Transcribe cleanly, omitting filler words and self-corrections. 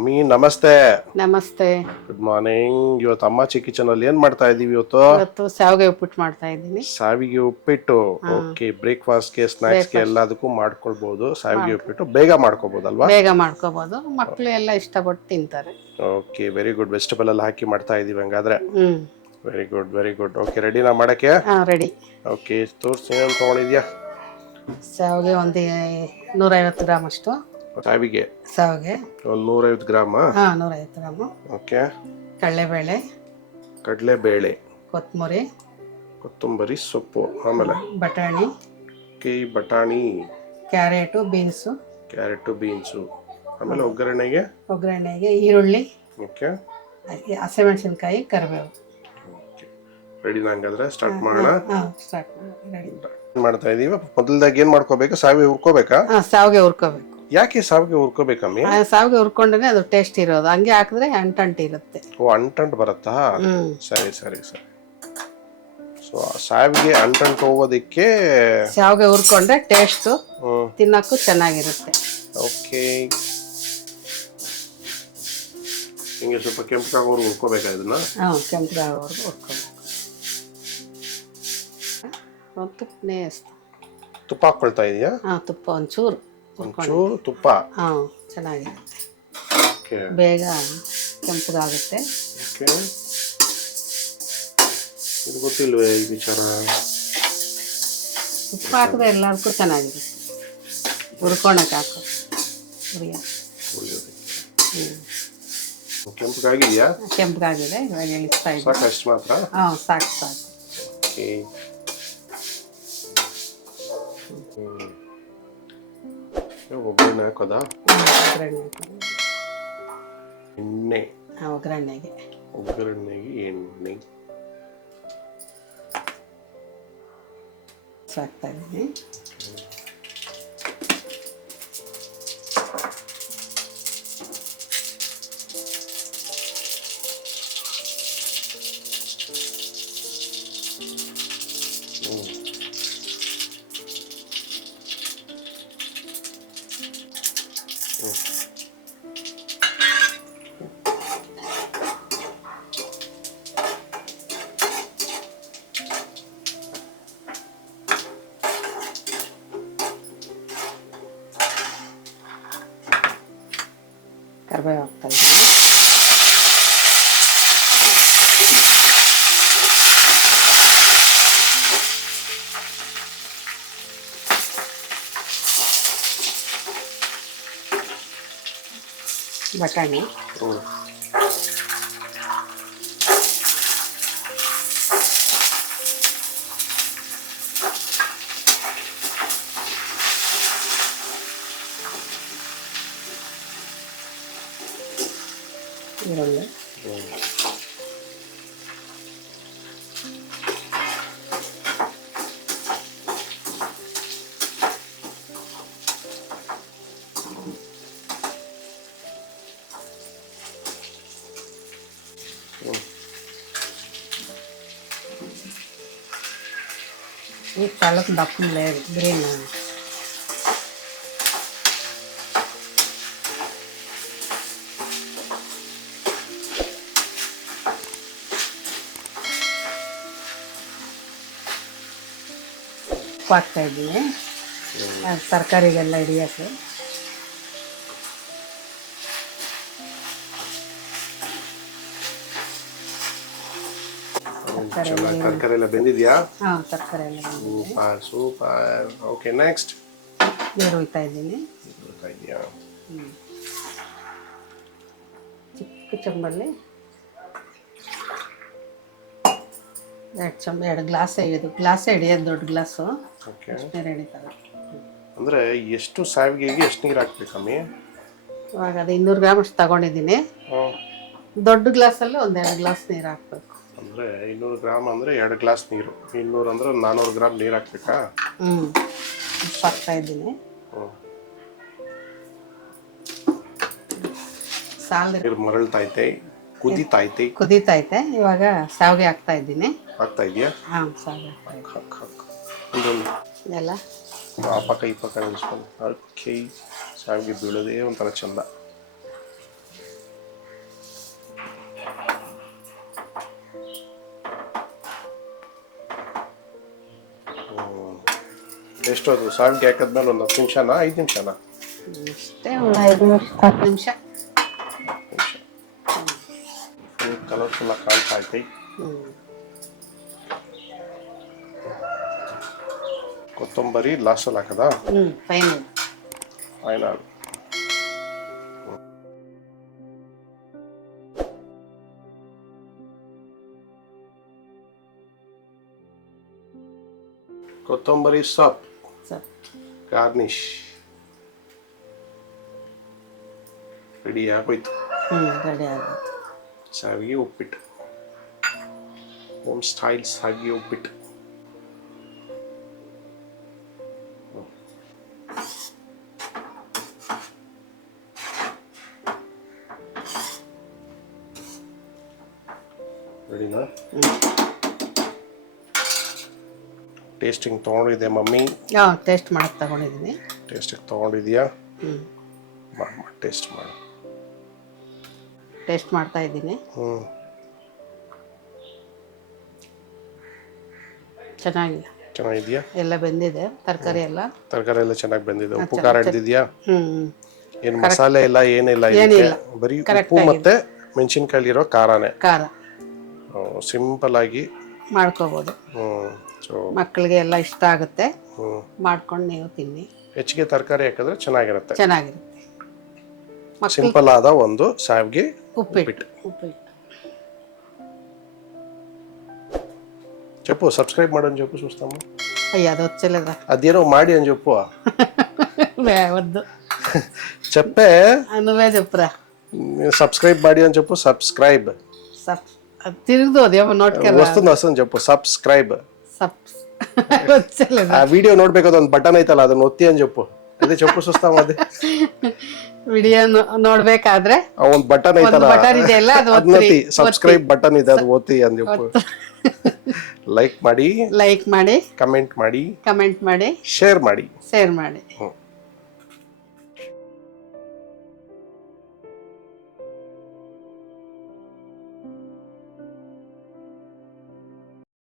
ಅಮ್ಮಿ ನಮಸ್ತೆ. ನಮಸ್ತೆ. Good morning. ಇವತ್ತು ಅಮ್ಮಾಚಿ ಕಿಚನ್ ಅಲ್ಲಿ ಏನ್ ಮಾಡ್ತಾ ಇದೀವಿ? ಇವತ್ತು ಶಾವಿಗೆ ಉಪ್ಪಿಟ್ಟು ಮಾಡ್ತಾ ಇದ್ದೀನಿ. ಸಾವಿಗೆ ಉಪ್ಪಿಟ್ಟು. ಓಕೆ, ಬ್ರೇಕ್ಫಾಸ್ಟ್ ಗೆ ಸ್ನಾಕ್ಸ್ ಗೆ ಎಲ್ಲದಕ್ಕೂ ಮಾಡ್ಕೊಳ್ಬಹುದು. ಸಾವಿಗೆ ಉಪ್ಪಿಟ್ಟು ಬೇಗ ಮಾಡ್ಕೋಬಹುದಲ್ವಾ? ಬೇಗ ಮಾಡ್ಕೋಬಹುದು, ಮಕ್ಕಳು ಎಲ್ಲ ಇಷ್ಟಪಟ್ಟು ತಿಂತಾರೆ. Okay, very good. ವೆಜಿಟಬಲ್ ಎಲ್ಲ ಹಾಕಿ ಮಾಡ್ತಾ ಇದೀವಿ ಹಂಗಾದ್ರೆ. Very good very good. Okay, ರೆಡಿನಾ ಮಾಡಕ್ಕೆ? ರೆಡಿ. ಓಕೆ, ತೋರಿಸಿ ಏನು ತಗೊಂಡಿದ್ಯಾ? ಶಾವಿಗೆ ಒಂದು 150 ಗ್ರಾಮ್ ಅಷ್ಟು. ಸಾವಿಗೆ ಒಂದು 150 ಗ್ರಾಮ್. 150 ಗ್ರಾಮ್. ಓಕೆ. ಕಡಲೆಬೇಳೆ, ಕೊತ್ತಂಬರಿ ಸೊಪ್ಪು, ಆಮೇಲೆ ಬಟಾಣಿ, ಕ್ಯಾರೆಟು, ಬೀನ್ಸು, ಆಮೇಲೆ ಒಗ್ಗರಣೆಗೆ ಈರುಳ್ಳಿ, ಓಕೆ, ಹಸಿಮೆಣಸಿನಕಾಯಿ, ಕರಿಬೇವು. ರೆಡಿ. ಹಂಗಾದ್ರೆ ಸ್ಟಾರ್ಟ್ ಮಾಡೋಣ. ರೆಡಿ ಮಾಡ್ತಾ ಇದೀವಿ. ಮೊದಲದಾಗಿ ಏನ್ ಮಾಡ್ಕೋಬೇಕು? ಸಾವಿಗೆ ಹುರ್ಕೋಬೇಕಾ? ಶಾವಿಗೆ ಹುರ್ಕೋಬೇಕು. ಯಾಕೆ ಸಾವಿಗೆ ಹುರ್ಕೋಬೇಕಮ್ಮಿ? ಶಾವಿಗೆ ಹುರ್ಕೊಂಡ್ರೆ ಅದು ಟೇಸ್ಟ್ ಇರೋದು, ಹಂಗೆ ಹಾಕಿದ್ರೆ ಅಂಟಂಟು ಇರುತ್ತೆ. ಓ, ಅಂಟಂಟು ಬರುತ್ತಾ? ಸರಿ ಸರಿ ಸರಿ. ಸೊ ಸಾವಿಗೆ ಅಂಟಂಟು ಹೋಗೋದಕ್ಕೆ ಶಾವಿಗೆ ಹುರ್ಕೊಂಡ್ರೆ ಟೇಸ್ಟ್, ತಿನ್ನಕ್ಕೂ ಚೆನ್ನಾಗಿರುತ್ತೆ. ಓಕೆ, ಹಿಂಗೆ ಸ್ವಲ್ಪ ಕೆಂಪಗಾಗೋರ್ಗು ಹುರ್ಕೋಬೇಕಾ ಇದನ್ನ? ಕೆಂಪಗಾಗೋರ್ಗು ಹುರ್ಕೋಬೇಕು. ತುಪ್ಪ ಹಾಕೊಳ್ತಾ ಇದೀಯಾ? ತುಪ್ಪ ಒಂಚೂರು ತುಪ್ಪ. ಚೆನ್ನಾಗಿರುತ್ತೆ, ಬೇಗ ಕೆಂಪಗಾಗುತ್ತೆ. ಇದು ಗೊತ್ತಿಲ್ವೇ ಈ ವಿಚಾರ? ತುಪ್ಪ ಹಾಕಿದ್ರೆ ಎಲ್ಲದಕ್ಕೂ ಚೆನ್ನಾಗಿರುತ್ತೆ. ಹುರ್ಕೊಳಕ್ಕೆ ಹಾಕೋ ಕೆಂಪಗಾಗಿದೆಯಾ? ಕೆಂಪಗಾಗಿದೆ. ಇವಾಗ ಇಳಿಸ್ತಾ ಇದ್ದೀನಿ. ಸಾಕು, ಅಷ್ಟು ಮಾತ್ರ? ಸಾಕು. ಓಕೆ. ಒಗ್ಗರಣೆ ಹಾಕೋದಾ? ಎಣ್ಣೆ. ಒಗ್ಗರಣೆಗೆ ಎಣ್ಣೆ ಹಾಕ್ತಾ ಇದ್ದೀನಿ. ಕರಿಬೇವು ಹಾಕ್ತಾ ಇದ್ದೀನಿ. ಬಟಾಣಿ, ಈರುಳ್ಳಿ, ఈ తలకు దప్పం లేదు గ్రీన్. ಉಪ್ಪು ಹಾಕ್ತಾ ಇದ್ದೀನಿ ತರಕಾರಿಗೆಲ್ಲ ಹಿಡಿಯೋಕ್ಕೆ. ತರಕಾರಿ ಎಲ್ಲ ಬೆಂದಿದೆಯಾ? ತರಕಾರಿ ಎಲ್ಲ ಸೂಪರ್ ಸೂಪರ್. ಓಕೆ, ನೆಕ್ಸ್ಟ್ ನೀರು ಹುಯ್ತಾ ಇದ್ದೀನಿ. ಚಿಕ್ಕ ಚಂಬಲ್ಲಿ 2 ಗ್ಲಾಸ್ ಹಿಡಿಯೋದು, ದೊಡ್ಡ ಗ್ಲಾಸು. ನೀರು ಹಿಡಿತಾರೆ. ಅಂದರೆ ಎಷ್ಟು ಸಾವಿಗೆಗೆ ಎಷ್ಟು ನೀರು ಹಾಕ್ಬೇಕಮ್ಮಿ? ಇವಾಗ ಅದು 200 ಗ್ರಾಮ್ ಅಷ್ಟು ತಗೊಂಡಿದ್ದೀನಿ. ದೊಡ್ಡ ಗ್ಲಾಸಲ್ಲಿ 1-2 ಗ್ಲಾಸ್ ನೀರು ಹಾಕ್ಬೇಕು. ಅಂದರೆ 200 ಗ್ರಾಮ್ ಅಂದರೆ 2 ಗ್ಲಾಸ್ ನೀರು. 200 ಅಂದರೆ 400 ಗ್ರಾಮ್ ನೀರು ಹಾಕ್ಬೇಕಾ? ಹಾಕ್ತಾ ಇದ್ದೀನಿ. ನೀರು ಮರಳ್ತೈತೆ, ಕುದೀತೈತೆ. ಇವಾಗ ಶಾವಿಗೆ ಹಾಕ್ತಾ ಇದ್ದೀನಿ. ಹಾಕ್ತಾ ಇದೆಯಾ? ಶಾವಿಗೆ ಎಲ್ಲ ಆ ಪಕ್ಕ ಈ ಪಕ್ಕ ನಿಲ್ಸ್ಕೊಂಡು. ಓಕೆ, ಶಾವಿಗೆ ಬೀಳೋದೇ ಒಂಥರ ಚಂದ. ಎಷ್ಟೊಂದು ಸಾವಿಗೆ ಹಾಕಿದ್ಮೇಲೆ ಒಂದು 10 ನಿಮಿಷನಾ 5 ನಿಮಿಷನಾ? ಅಷ್ಟೇ ಒಂದು 5 ನಿಮಿಷ 10 ನಿಮಿಷ. ಫುಲ್ ಕಲರ್ಫುಲ್ ಆಗಿ ಕಾಣ್ತಾ ಐತಿ. ಕೊತ್ತಂಬರಿ ಲಾಸ್ಟಲ್ಲಿ ಹಾಕದಾ? ಫೈನಲ್. ಫೈನಲ್. ಕೊತ್ತಂಬರಿ ಸೊಪ್ಪು ಗಾರ್ನಿಶ್ ರೆಡಿ ಆಗೋಯ್ತು. ರೆಡಿ ಆಗೋಯ್ತು. ಸಾವಿಗೆ ಉಪ್ಪಿಟ್ಟು, ಹೋಮ್ ಸ್ಟೈಲ್ ಸಾವಿಗೆ ಉಪ್ಪಿಟ್ಟು. ರೆಡಿನಾ? ಟೇಸ್ಟಿಂಗ್ ತೊಗೊಂಡಿದ್ದೆ ಮಮ್ಮಿ? ಟೇಸ್ಟ್ ಮಾಡಕ್ಕೆ ತಗೊಂಡಿದ್ದೀನಿ. ಟೇಸ್ಟಿಗೆ ತೊಗೊಂಡಿದ್ಯಾ? ಟೇಸ್ಟ್ ಮಾಡು. ಟೇಸ್ಟ್ ಮಾಡ್ತಾ ಇದ್ದೀನಿ. ಚೆನ್ನಾಗಿದೆಯಾ? ಎಲ್ಲ ಬೆಂದಿದೆ, ತರಕಾರಿ ಎಲ್ಲ ಚೆನ್ನಾಗಿ ಬೆಂದಿದೆ. ಉಪ್ಪು ಖಾರ ಹಿಡಿದಿದ್ಯಾ? ಏನು ಮಸಾಲೆ ಇಲ್ಲ ಏನಿಲ್ಲ, ಬರೀ ಉಪ್ಪು ಮತ್ತೆ ಮೆಣಸಿನ್ಕಾಯಿ ಇರೋ ಖಾರನೇ. ಖಾರ ಸಿಂಪಲ್ ಆಗಿ ಮಾಡ್ಕೋಬಹುದು. ಮಕ್ಕಳಿಗೆ ಎಲ್ಲ ಇಷ್ಟ ಆಗುತ್ತೆ. ಮಾಡ್ಕೊಂಡು ನೀವು ತಿನ್ನಿ. ಹೆಚ್ಚಿಗೆ ತರಕಾರಿ ಹಾಕಿದ್ರೆ ಚೆನ್ನಾಗಿರುತ್ತೆ. ಚೆನ್ನಾಗಿರುತ್ತೆ. ಸಿಂಪಲ್ ಆದ ಒಂದು ಸಾವಿಗೆ ಉಪ್ಪಿಟ್ಟು. చెప్పు సబ్స్క్రైబ్ ಮಾಡని చెప్పు చూస్తాము. అయ్యో అది వచ్చేలేదా? అదేనో మాడి అని చెప్పు. వద్దు చెప్పే. నువ్వే చెప్పురా. సబ్స్క్రైబ్ ಮಾಡಿ అని చెప్పు. సబ్స్క్రైబ్ తిరుగుదు అదేమో నోటికి వస్తుంది చెప్పు. సబ్స్క్రైబ్ వచ్చేలేదా? ఆ వీడియో ನೋಡ್ಬೇಕಾದ ಒಂದು ಬಟನ್ ಐತಲ್ಲ ಅದನ್ನ ಒತ್ತಿ అని చెప్పು. ಅದೇ చెప్పు చూస్తాము. ಅದೇ ವಿಡಿಯೋ ನೋಡ್ಬೇಕಾದ್ರೆ ಒಂದು ಬಟನ್ ಐತಲ್ಲ, ಬಟನ್ ಇದೆಯಲ್ಲ ಅದು ಒತ್ತಿ. ಸಬ್ಸ್ಕ್ರೈಬ್ ಬಟನ್ ಇದೆ, ಅದು ಒತ್ತಿ అని చెప్పు. ಲೈಕ್ ಮಾಡಿ, ಕಮೆಂಟ್ ಮಾಡಿ, ಶೇರ್ ಮಾಡಿ.